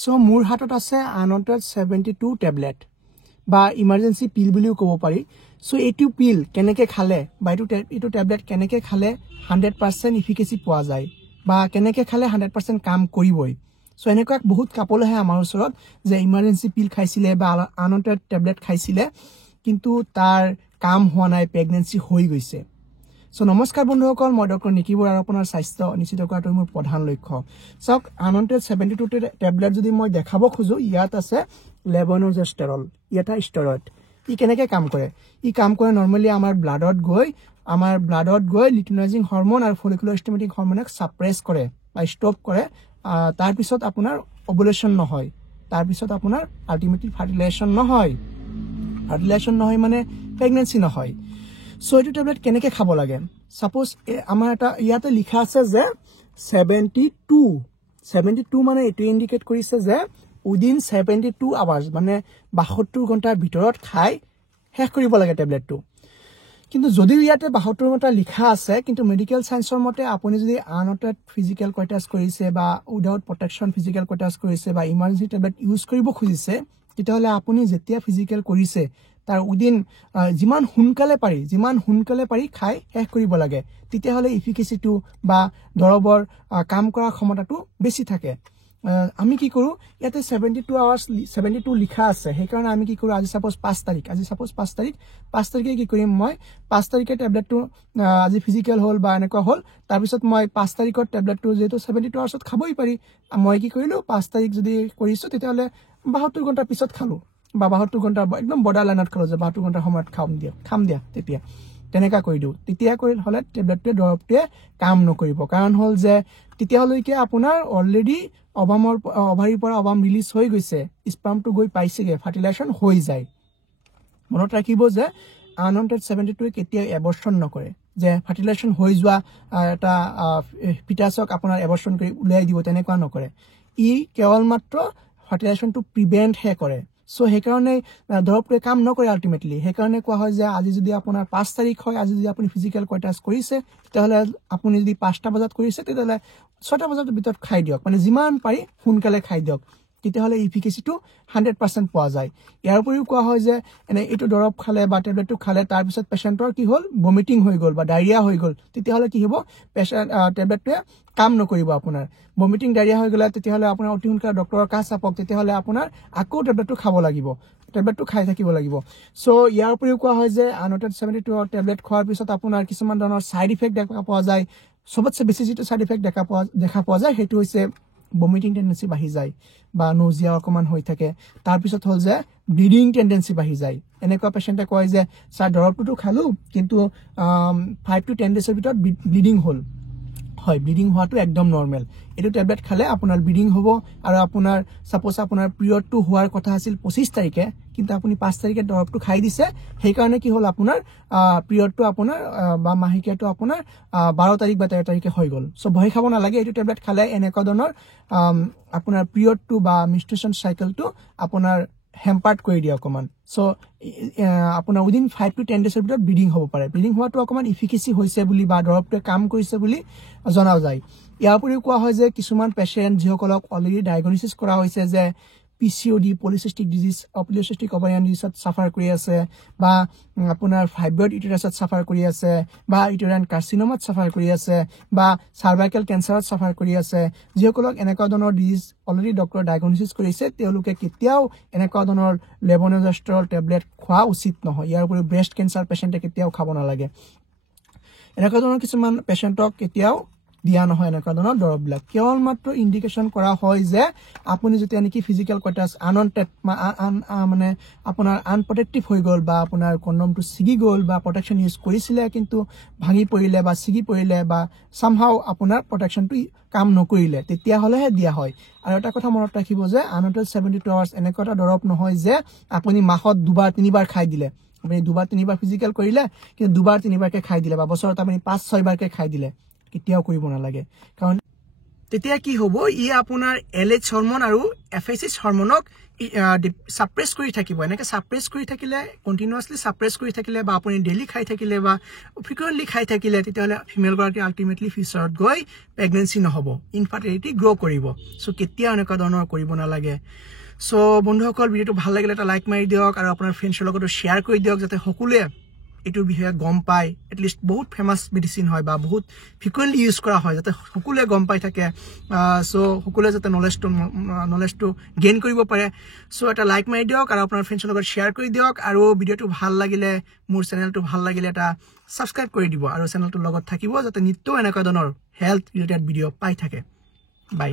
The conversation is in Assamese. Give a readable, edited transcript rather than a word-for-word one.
সো মোৰ হাতত আছে 172 টেবলেট বা ইমাৰ্জেন্সি পিল বুলিও ক'ব পাৰি। সো এইটো পিল কেনেকৈ খালে বা এইটো টেবলেট কেনেকৈ খালে 100% ইফিকেচি পোৱা যায় বা কেনেকৈ খালে 100% কাম কৰিবই। সো এনেকুৱা বহুত কাপল আহে আমাৰ ওচৰত যে ইমাৰ্জেন্সি পিল খাইছিলে বা আনৱান্টেড টেবলেট খাইছিলে কিন্তু তাৰ কাম হোৱা নাই, প্ৰেগনেন্সি হৈ গৈছে। সো নমস্কাৰ বন্ধুসকল, মই ডক্টৰ নিকি বৰা, আপোনাৰ স্বাস্থ্য নিশ্চিত কৰাটো মোৰ প্ৰধান লক্ষ্য। চাওক, আনৱান্টেড 72 টেবলেট যদি মই দেখাব খোজো, ইয়াত আছে লেভ'ন'জেষ্টৰল, ইয়াত ষ্টেৰইড। ই কেনেকৈ কাম কৰে? ই কাম কৰে নৰ্মেলি আমাৰ ব্লাডত গৈ লিউটিনাইজিং হৰমন আৰু ফলিকুলাৰ ষ্টিমুলেটিং হৰমনক ছাপ্ৰেছ কৰে বা ষ্টপ কৰে। তাৰপিছত আপোনাৰ অভুলেশ্যন নহয়, তাৰপিছত আপোনাৰ আল্টিমেটলি ফাৰ্টিলাইজেশ্যন নহয় মানে প্ৰেগনেন্সি নহয়। সো এইটো টেবলেট কেনেকৈ খাব লাগে? সাপোজ আমাৰ ইয়াতে লিখা আছে যে 72 মানে এইটো ইণ্ডিকেট কৰিছে যে উইদিন 72 আৱাৰ্ছ মানে 72 ঘণ্টাৰ ভিতৰত খাই শেষ কৰিব লাগে টেবলেটটো। কিন্তু যদিও ইয়াতে 72 ঘণ্টা লিখা আছে, কিন্তু মেডিকেল চায়েন্সৰ মতে আপুনি যদি আনৱান্টেড ফিজিকেল কইটাছ কৰিছে বা উইদাউট প্ৰটেকশ্যন ফিজিকেল কইটাছ কৰিছে বা ইমাৰ্জেন্সি টেবলেট ইউজ কৰিব খুজিছে, তেতিয়াহ'লে আপুনি যেতিয়া ফিজিকেল কৰিছে তাৰ উইদিন যিমান সোনকালে পাৰি খাই শেষ কৰিব লাগে। তেতিয়াহ'লে ইফিকেচিটো বা দৰৱৰ কাম কৰাৰ ক্ষমতাটো বেছি থাকে। আমি কি কৰোঁ, ইয়াতে 72 লিখা আছে, সেইকাৰণে আমি কি কৰোঁ, আজি সাপোজ 5 তাৰিখে কি কৰিম, মই 5 তাৰিখে টেবলেটটো আজি ফিজিকেল হ'ল বা এনেকুৱা হ'ল, তাৰপিছত মই 5 তাৰিখৰ টেবলেটটো যিহেতু 72 আৱাৰ্ছত খাবই পাৰি, মই কি কৰিলোঁ, 5 তাৰিখ যদি কৰিছোঁ তেতিয়াহ'লে 72 ঘণ্টাৰ পিছত খালোঁ বা 72 ঘণ্টা একদম বৰ্ডাৰ লাইনত খালোঁ যে 72 ঘণ্টাৰ সময়ত খাম দিয়া তেতিয়া তেনেকুৱা কৰি দিওঁ। তেতিয়া হ'লে দৰৱটোৱে কাম নকৰিব। কাৰণ হ'ল যে তেতিয়ালৈকে আপোনাৰ অলৰেডি অভাৰীৰ পৰা অভাম ৰিলিজ হৈ গৈছে, স্পাৰ্মটো গৈ পাইছেগৈ, ফাৰ্টিলাইজেশ্যন হৈ যায়। মনত ৰাখিব যে আনৱান্টেড 72 কেতিয়াও এবৰ্চন নকৰে, যে ফাৰ্টিলাইজেশ্যন হৈ যোৱা এটা ফিটাছক আপোনাৰ এবৰ্চন কৰি উলিয়াই দিব, তেনেকুৱা নকৰে। ই কেৱল মাত্ৰ ফাৰ্টিলাইজেশ্যনটো প্ৰিভেণ্টহে কৰে। সো সেইকাৰণে দৰৱটোৱে কাম নকৰে আল্টিমেটলি। সেইকাৰণে কোৱা হয় যে আজি যদি আপোনাৰ 5 তাৰিখ হয়, আজি যদি আপুনি ফিজিকেল কইটাছ কৰিছে, তেতিয়াহ'লে আপুনি যদি 5টা বজাত কৰিছে তেতিয়াহ'লে 6টা বজাৰ ভিতৰত খাই দিয়ক, মানে যিমান পাৰি সোনকালে খাই দিয়ক, তেতিয়াহ'লে ইফিকেচিটো 100% পোৱা যায়। ইয়াৰ উপৰিও কোৱা হয় যে এইটো দৰৱ খালে বা টেবলেটটো খালে তাৰপিছত পেচেণ্টৰ কি হ'ল, ভমিটিং হৈ গ'ল বা ডায়েৰিয়া হৈ গ'ল, তেতিয়াহ'লে কি হ'ব, টেবলেটটোৱে কাম নকৰিব আপোনাৰ। ভমিটিং ডায়েৰিয়া হৈ গ'লে তেতিয়াহ'লে আপোনাৰ অতি সোনকালে ডক্টৰৰ কাষ চাপক, তেতিয়াহ'লে আপোনাৰ আকৌ টেবলেটটো খাই থাকিব লাগিব। সো ইয়াৰ উপৰিও কোৱা হয় যে আনৱান্টেড 72 টেবলেট খোৱাৰ পিছত আপোনাৰ কিছুমান ধৰণৰ ছাইড ইফেক্ট দেখা পোৱা যায়। চবতছে বেছি যিটো ছাইড ইফেক্ট দেখা পোৱা যায় সেইটো হৈছে ভমিটিং টেণ্ডেঞ্চি বাঢ়ি যায় বা নজিয়া অকণমান হৈ থাকে। তাৰপিছত হ'ল যে ব্লিডিং টেণ্ডেঞ্চি বাঢ়ি যায়। এনেকুৱা পেচেণ্টে কয় যে ছাৰ দৰৱটোতো খালোঁ, কিন্তু 5 to 10 ডেজৰ ভিতৰত ব্লিডিং হ'ল। হয়, ব্লিডিং হোৱাটো একদম নৰ্মেল। এইটো টেবলেট খালে আপোনাৰ ব্লিডিং হ'ব আৰু আপোনাৰ সাপোজ আপোনাৰ পিৰিয়ডটো হোৱাৰ কথা আছিল 25 তাৰিখে, কিন্তু আপুনি 5 তাৰিখে দৰৱটো খাই দিছে, সেইকাৰণে কি হ'ল, আপোনাৰ পিৰিয়ডটো আপোনাৰ বা মাহেকীয়াটো আপোনাৰ 12 তাৰিখ বা 13 তাৰিখে হৈ গ'ল। সো ভয় খাব নালাগে, এইটো টেবলেট খালে এনেকুৱা ধৰণৰ আপোনাৰ পিৰিয়ডটো বা মেনষ্ট্ৰুৱেশ্যন চাইকেলটো আপোনাৰ হেম্পাৰ্ড কৰি দিয়ে অকণমান। সো আপোনাৰ উইদিন 5 to 10 ডেজৰ ভিতৰত ব্লিডিং হ'ব পাৰে। ব্লিডিং হোৱাটো অকণমান ইফিকেচি হৈছে বুলি বা দৰৱটোৱে কাম কৰিছে বুলি জনা যায়। ইয়াৰ উপৰিও কোৱা হয় যে কিছুমান পেচেণ্ট যিসকলক অলৰেডি ডায়েগনচিছ কৰা হৈছে যে PCOD, polycystic disease, polycystic ovarian ডিজিজত চাফাৰ কৰি আছে বা আপোনাৰ ফাইব্ৰইড ইউটেৰাছত চাফাৰ কৰি আছে বা ইউটেৰাইন কাৰ্চিনমাত চাফাৰ কৰি আছে বা চাৰ্ভাইকেল কেঞ্চাৰত চাফাৰ কৰি আছে, যিসকলক এনেকুৱা ধৰণৰ ডিজিজ অলৰেডি ডক্টৰে ডায়েগনচিছ কৰিছে, তেওঁলোকে কেতিয়াও এনেকুৱা ধৰণৰ লেভ'ন'জেষ্টৰল টেবলেট খোৱা উচিত নহয়। ইয়াৰ উপৰিও ব্ৰেষ্ট কেঞ্চাৰ পেচেণ্টে কেতিয়াও খাব নালাগে। এনেকুৱা ধৰণৰ কিছুমান পেচেণ্টক কেতিয়াও দিয়া নহয় এনেকুৱা ধৰণৰ দৰৱবিলাক। কেৱল মাত্ৰ ইণ্ডিকেশ্যন কৰা হয় যে আপুনি যেতিয়া নেকি ফিজিকেল কইটাছ আনৱান্টেড মানে আপোনাৰ আনপ্ৰটেক্টিভ হৈ গ'ল বা আপোনাৰ কণ্ডমটো ছিগি গ'ল বা প্ৰটেকশ্যন ইউজ কৰিছিলে কিন্তু ভাঙি পৰিলে বা ছিগি পৰিলে বা চামহাও আপোনাৰ প্ৰটেকশ্যনটো কাম নকৰিলে, তেতিয়াহ'লেহে দিয়া হয়। আৰু এটা কথা মনত ৰাখিব যে আনৱান্টেড 72 আৱাৰ্ছ এনেকুৱা এটা দৰৱ নহয় যে আপুনি মাহত 2-3 খাই দিলে। আপুনি 2-3 ফিজিকেল কৰিলে, কিন্তু 2-3 খাই দিলে বা বছৰত আপুনি 5-6 বাৰকৈ খাই দিলে, কেতিয়াও কৰিব নালাগে। কাৰণ তেতিয়া কি হ'ব ই আপোনাৰ LH হৰমন আৰু FSH হৰমনক সাপ্ৰেছ কৰি থাকিব এনেকৈ সাপ্ৰেছ কৰি থাকিলে কন্টিনিউয়াছলি সাপ্ৰেছ কৰি থাকিলে বা আপুনি ডেইলি খাই থাকিলে বা ফ্ৰিকুৱেন্টলি খাই থাকিলে তেতিয়াহ'লে ফিমেল গৰাকী আলটিমেটলি ফিউচাৰত গৈ প্ৰেগনেন্সি নহ'ব ইনফাৰ্টিলিটি গ্ৰ' কৰিব সো কেতিয়াও এনেকুৱা ধৰণৰ কৰিব নালাগে সো বন্ধুসকল ভিডিওটো ভাল লাগিলে এটা লাইক মাৰি দিয়ক আৰু আপোনাৰ ফ্ৰেণ্ডছৰ লগতো শ্বেয়াৰ কৰি দিয়ক যাতে সকলোৱে এটোৰ বিষয়ে গম পায় এটলিষ্ট বহুত ফেমাস মেডিসিন হয় বা বহুত ফ্ৰিকুৱেন্টলি ইউজ কৰা হয় যাতে সকলোৱে গম পাই থাকে সো সকলোৱে যাতে নলেজটো গেইন কৰিব পাৰে সো এটা লাইক মাৰি দিয়ক আৰু আপোনাৰ ফ্ৰেণ্ডছৰ লগত শ্বেয়াৰ কৰি দিয়ক আৰু ভিডিওটো ভাল লাগিলে মোৰ চেনেলটো ভাল লাগিলে এটা সাবস্ক্ৰাইব কৰি দিব আৰু চেনেলটোৰ লগত থাকিব যাতে নিত্য এনেকুৱা ধৰণৰ হেলথ ৰিলেটেড ভিডিও পাই থাকে বাই